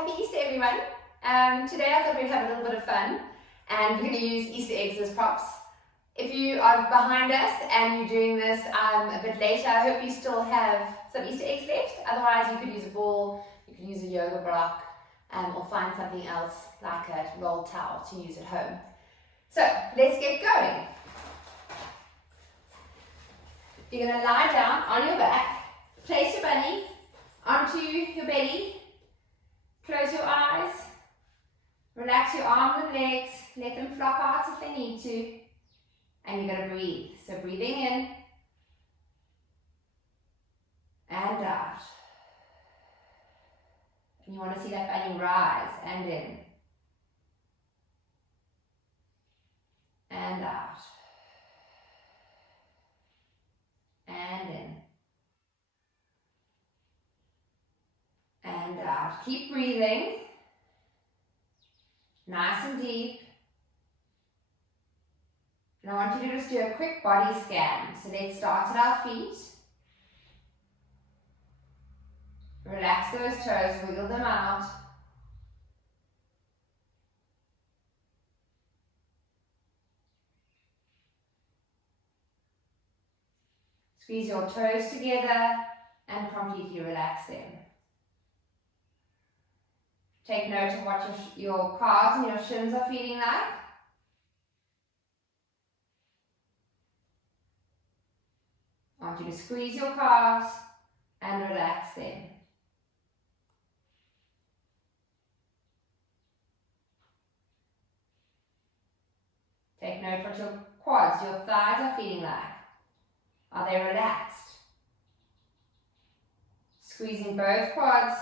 Happy Easter, everyone. Today I thought we'd have a little bit of fun, and we're going to use Easter eggs as props. If you are behind us and you're doing this a bit later, I hope you still have some Easter eggs left. Otherwise, you could use a ball, you could use a yoga block, or find something else like a rolled towel to use at home. So let's get going. You're going to lie down on your back, place your bunny onto your belly, close your eyes, relax your arms and legs, let them flop out if they need to, and you're going to breathe. So breathing in and out. And you want to see that bunny rise and in and out and in and out. Keep breathing nice and deep. And I want you to just do a quick body scan. So let's start at our feet. Relax those toes, wiggle them out. Squeeze your toes together and completely relax them. Take note of what your calves and your shins are feeling like. I want you to squeeze your calves and relax them. Take note what your quads, your thighs are feeling like. Are they relaxed? Squeezing both quads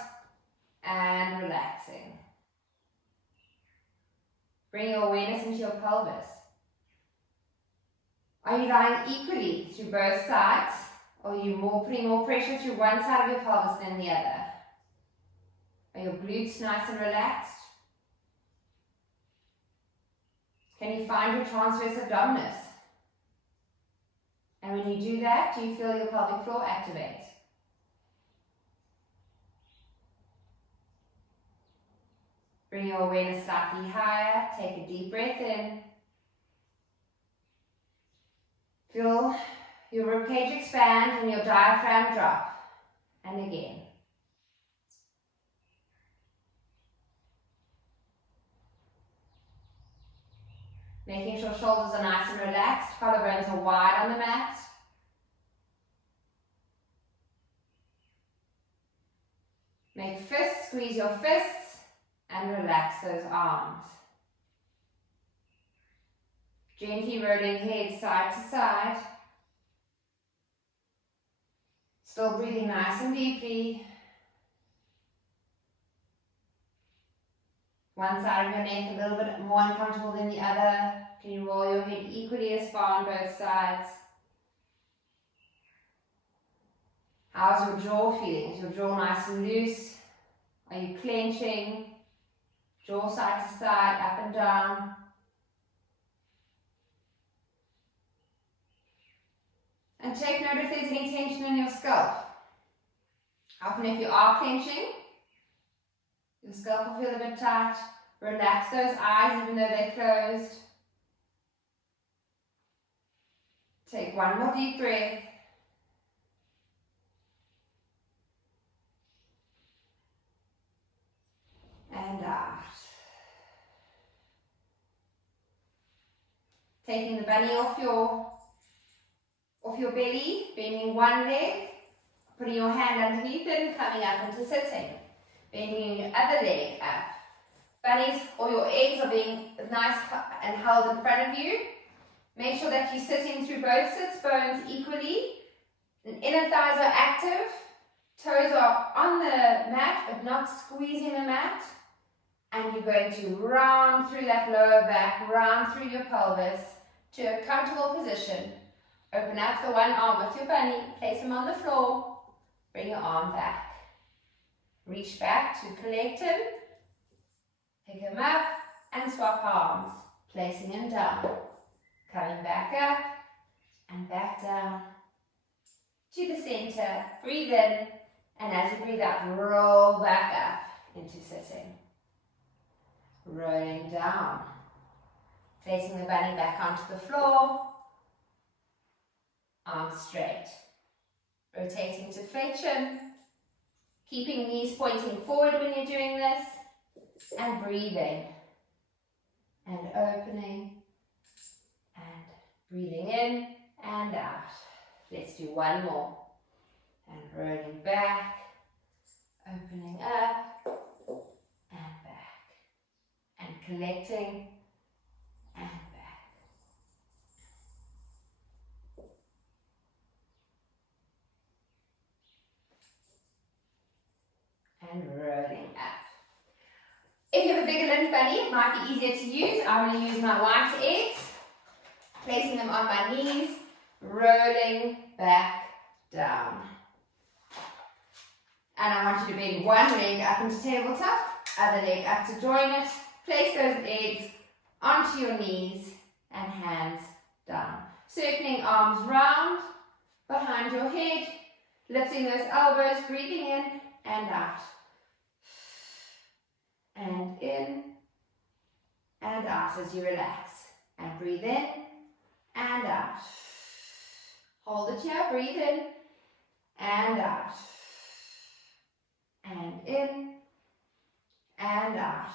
and relaxing. Bring your awareness into your pelvis. Are you lying equally through both sides, or are you putting more pressure through one side of your pelvis than the other? Are your glutes nice and relaxed? Can you find your transverse abdominis? And when you do that, do you feel your pelvic floor activate? Bring your awareness slightly higher. Take a deep breath in. Feel your ribcage expand and your diaphragm drop. And again. Making sure shoulders are nice and relaxed. Collarbones are wide on the mat. Make fists, squeeze your fists, and relax those arms. Gently rolling head side to side. Still breathing nice and deeply. One side of your neck a little bit more uncomfortable than the other. Can you roll your head equally as far on both sides? How's your jaw feeling? Is your jaw nice and loose? Are you clenching? Jaw side to side, up and down. And take note if there's any tension in your scalp. Often if you are clenching, your scalp will feel a bit tight. Relax those eyes even though they're closed. Take one more deep breath. And out. Taking the bunny off your belly, bending one leg, putting your hand underneath it and coming up into sitting. Bending your other leg up. Bunnies or your eggs are being nice and held in front of you. Make sure that you're sitting through both sits bones equally. And inner thighs are active. Toes are on the mat but not squeezing the mat. And you're going to round through that lower back, round through your pelvis to a comfortable position. Open up the one arm with your bunny, place him on the floor, bring your arm back. Reach back to collect him, pick him up and swap arms, placing him down. Coming back up and back down to the center. Breathe in, and as you breathe out, roll back up into sitting. Rolling down. Placing the bunny back onto the floor. Arms straight. Rotating to flexion. Keeping knees pointing forward when you're doing this. And breathing. And opening. And breathing in and out. Let's do one more. And rolling back. Opening up. And back. And collecting. And back. And rolling up. If you have a bigger limbed bunny, it might be easier to use. I'm going to use my white eggs, placing them on my knees, rolling back down. And I want you to bring one leg up into tabletop, other leg up to join it. Place those eggs onto your knees and hands down. Circling arms round behind your head, lifting those elbows, breathing in and out. And in and out as you relax. And breathe in and out. Hold it here, breathe in and out. And in and out.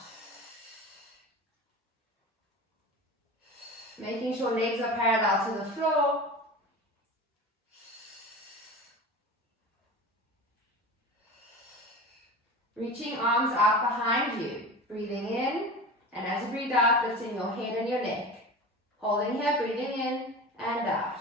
Making sure legs are parallel to the floor. Reaching arms out behind you. Breathing in, and as you breathe out, lifting your head and your neck. Holding here, breathing in and out.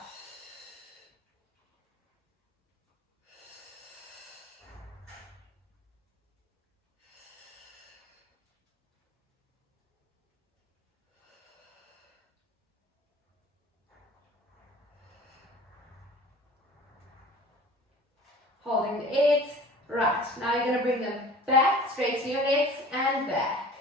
Holding the eggs. Right, now you're going to bring them back, straight to your legs and back.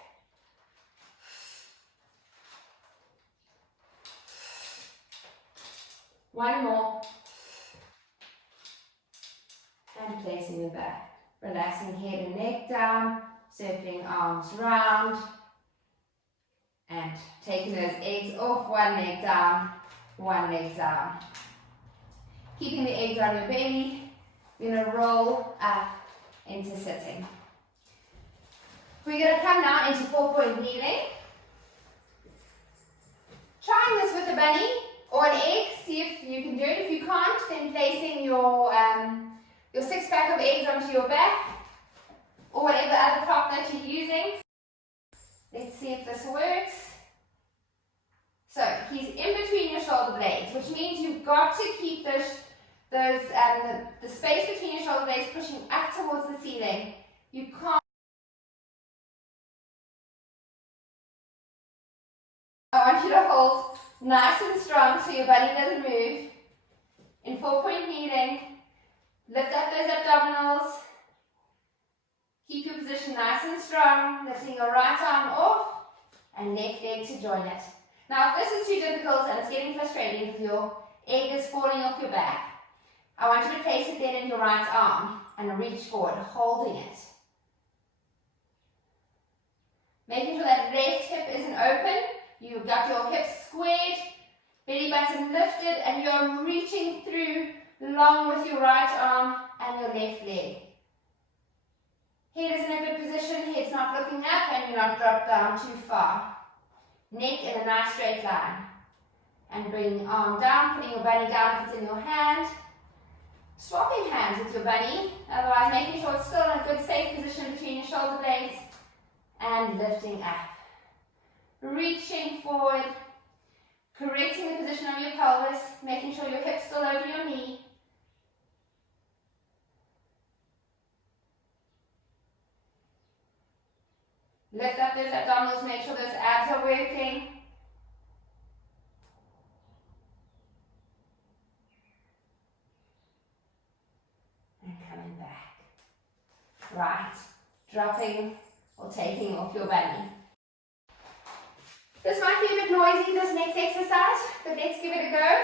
One more. And placing them back. Relaxing head and neck down, circling arms round. And taking those eggs off, one leg down, one leg down. Keeping the eggs on your belly. You're going to roll up into sitting. We're going to come now into 4-point kneeling. Trying this with a bunny or an egg, see if you can do it. If you can't, then placing your 6-pack of eggs onto your back or whatever other prop that you're using. Let's see if this works. So he's in between your shoulder blades, which means you've got to keep the space between your shoulder blades pushing up towards the ceiling. You can't. I want you to hold nice and strong so your body doesn't move. In 4-point kneeling, lift up those abdominals. Keep your position nice and strong, lifting your right arm off and left leg to join it. Now if this is too difficult and it's getting frustrating because your egg is falling off your back, I want you to place it then in your right arm and reach forward, holding it. Making sure that left hip isn't open. You've got your hips squared, belly button lifted, and you're reaching through long with your right arm and your left leg. Head is in a good position, head's not looking up and you're not dropped down too far. Neck in a nice straight line. And bring arm down, putting your bunny down if it's in your hand. Swapping hands with your bunny, otherwise making sure it's still in a good safe position between your shoulder blades. And lifting up. Reaching forward, correcting the position of your pelvis, making sure your hip's still over your knee. Lift up those abdominals, make sure those abs are working. And coming back. Right, dropping or taking off your bunny. This might be a bit noisy, this next exercise, but let's give it a go.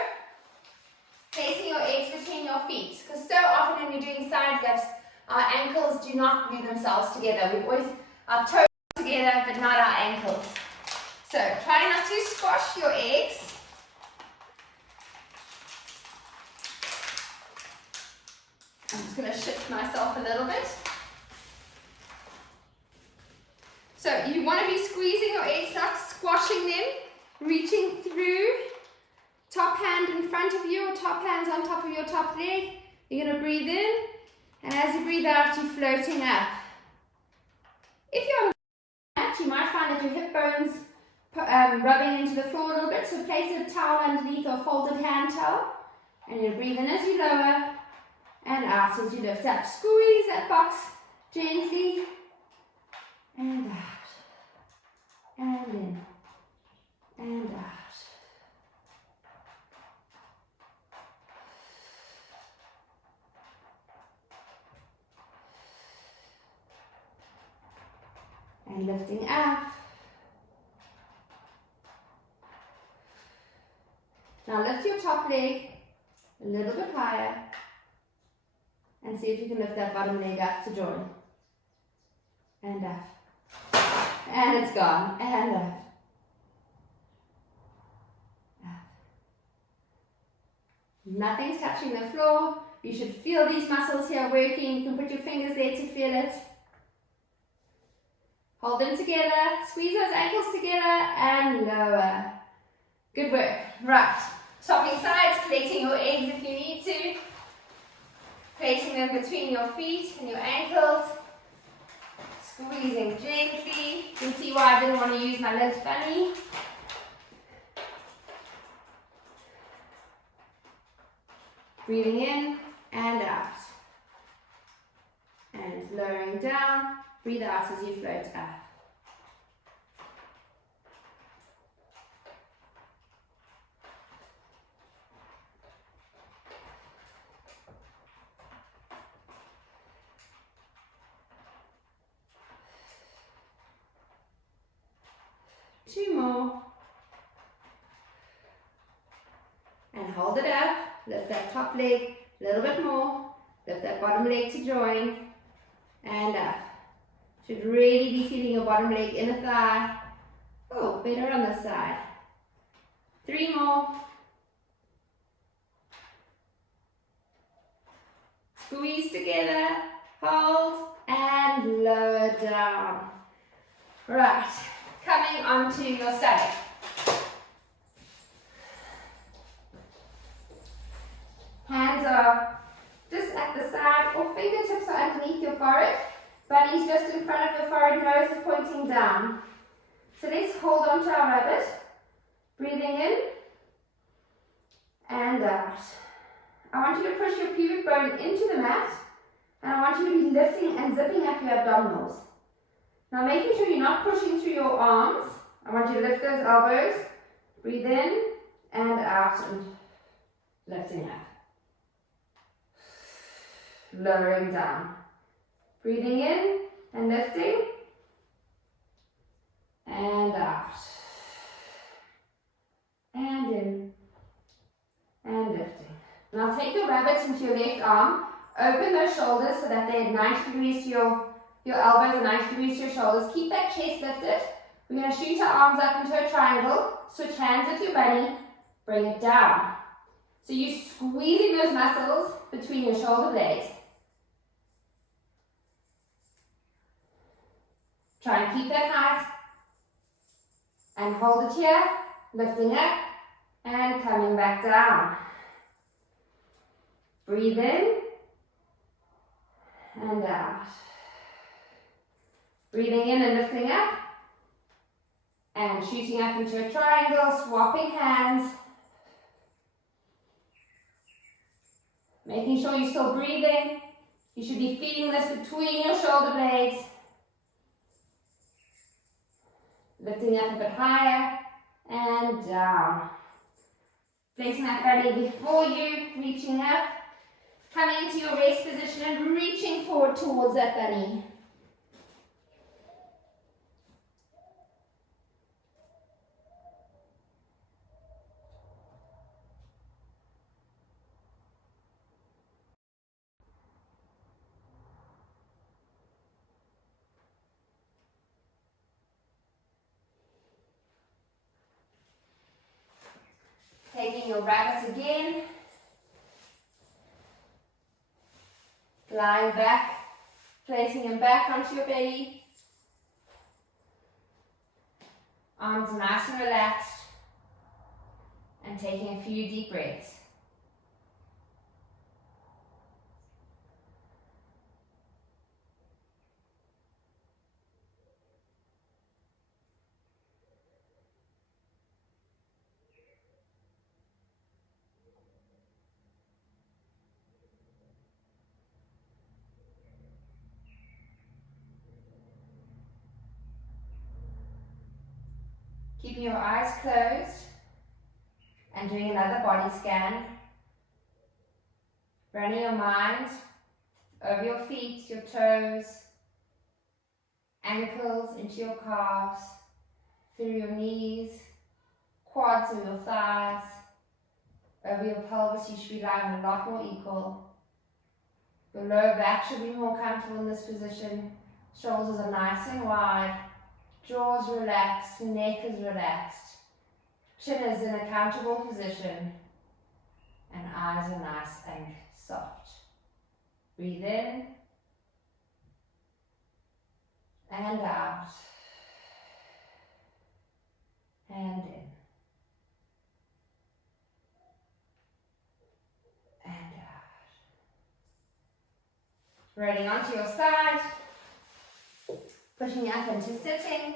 Placing your eggs between your feet, because so often when we're doing side lifts, our ankles do not glue themselves together. We've always our toes together, but not our ankles. So try not to squash your eggs. I'm just going to shift myself a little bit. So you want to be squeezing your eggs, not squashing them, reaching through, top hand in front of you, or top hands on top of your top leg. You're going to breathe in, and as you breathe out, you're floating up. If you're on a mat, you might find that your hip bones rubbing into the floor a little bit, so place a towel underneath or folded hand towel, and you breathe in as you lower, and out as you lift up. Squeeze that box gently, and out, and in, and out. And lifting up. Now lift your top leg a little bit higher and see if you can lift that bottom leg up to join. And up. And it's gone. And up. Up. Nothing's touching the floor. You should feel these muscles here working. You can put your fingers there to feel it. Hold them together, squeeze those ankles together, and lower. Good work. Right. Swapping sides, collecting your eggs if you need to. Placing them between your feet and your ankles. Squeezing gently. You can see why I didn't want to use my lift bunny. Breathing in and out. And lowering down. Breathe out as you float up. Two more. And hold it up. Lift that top leg a little bit more. Lift that bottom leg to join. And up. Should really be feeling your bottom leg, inner thigh. Oh, better on this side. 3 more. Squeeze together, hold, and lower down. Right, coming onto your stomach. Hands are just at the side, or fingertips are underneath your forehead. Buddies just in front of your forehead, nose is pointing down. So let's hold on to our rabbit. Breathing in and out. I want you to push your pubic bone into the mat, and I want you to be lifting and zipping up your abdominals. Now making sure you're not pushing through your arms. I want you to lift those elbows. Breathe in and out and lifting up. Lowering down. Breathing in and lifting and out. And in and lifting. Now take your rabbits into your left arm. Open those shoulders so that they're 90 degrees to your elbows are 90 degrees to your shoulders. Keep that chest lifted. We're going to shoot our arms up into a triangle. Switch hands with your bunny. Bring it down. So you're squeezing those muscles between your shoulder blades. Try and keep that height. And hold it here. Lifting up and coming back down. Breathe in and out. Breathing in and lifting up and shooting up into a triangle, swapping hands. Making sure you're still breathing. You should be feeling this between your shoulder blades. Lifting up a bit higher and down. Placing that belly before you, reaching up. Coming into your rest position and reaching forward towards that bunny. Taking your rabbits again. Lying back, placing him back onto your belly. Arms nice and relaxed. And taking a few deep breaths. Keeping your eyes closed and doing another body scan. Running your mind over your feet, your toes, ankles into your calves, through your knees, quads of your thighs, over your pelvis. You should be lying a lot more equal. Your lower back should be more comfortable in this position. Shoulders are nice and wide. Jaws relaxed, neck is relaxed. Chin is in a comfortable position. And eyes are nice and soft. Breathe in. And out. And in. And out. Rolling onto your side. Pushing up into sitting.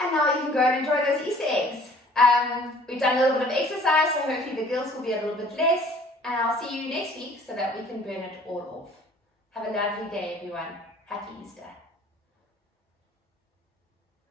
And now you can go and enjoy those Easter eggs. We've done a little bit of exercise, so hopefully the guilt will be a little bit less. And I'll see you next week so that we can burn it all off. Have a lovely day, everyone. Happy Easter.